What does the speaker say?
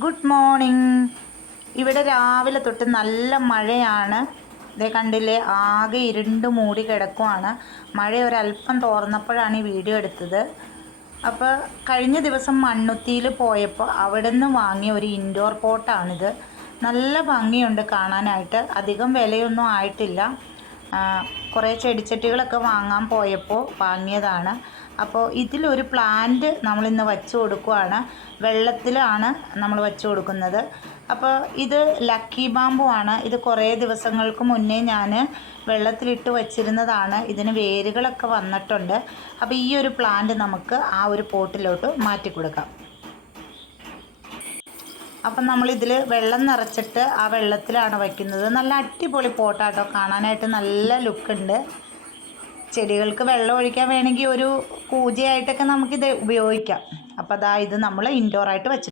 Good morning. ഇവിടെ രാവിലെ തൊട്ട് നല്ല മഴയാണ്. ഇതേ കണ്ടില്ലേ, ആകെ ഇരുണ്ട് മൂടി കിടക്കുവാണ്. മഴ ഒരല്പം തോർന്നപ്പോഴാണ് ഈ വീഡിയോ എടുത്തത്. അപ്പോൾ കഴിഞ്ഞ ദിവസം മണ്ണുത്തിയിൽ പോയപ്പോൾ അവിടെ നിന്ന് വാങ്ങിയ ഒരു ഇൻഡോർ പോട്ടാണിത്. നല്ല ഭംഗിയുണ്ട് കാണാനായിട്ട്. അധികം വിലയൊന്നും ആയിട്ടില്ല. കുറേ ചെടിച്ചട്ടികളൊക്കെ വാങ്ങാൻ പോയപ്പോൾ വാങ്ങിയതാണ്. അപ്പോൾ ഇതിലൊരു പ്ലാന്റ് നമ്മളിന്ന് വച്ചു കൊടുക്കുകയാണ്. വെള്ളത്തിലാണ് നമ്മൾ വച്ചു കൊടുക്കുന്നത്. അപ്പോൾ ഇത് ലക്കി ബാമ്പു ആണ്. ഇത് കുറേ ദിവസങ്ങൾക്ക് മുന്നേ ഞാൻ വെള്ളത്തിലിട്ട് വച്ചിരുന്നതാണ്. ഇതിന് വേരുകളൊക്കെ വന്നിട്ടുണ്ട്. അപ്പോൾ ഈ ഒരു പ്ലാന്റ് നമുക്ക് ആ ഒരു പോട്ടിലോട്ട് മാറ്റി കൊടുക്കാം. അപ്പം നമ്മളിതിൽ വെള്ളം നിറച്ചിട്ട് ആ വെള്ളത്തിലാണ് വയ്ക്കുന്നത്. നല്ല അടിപൊളി പോട്ടാട്ടോ, കാണാനായിട്ട് നല്ല ലുക്കുണ്ട്. ചെടികൾക്ക് വെള്ളം ഒഴിക്കാൻ വേണമെങ്കിൽ ഒരു കൂജയായിട്ടൊക്കെ നമുക്കിത് ഉപയോഗിക്കാം. അപ്പോൾ ഇത് നമ്മൾ ഇൻഡോറായിട്ട് വെച്ചിട്ടുണ്ട്.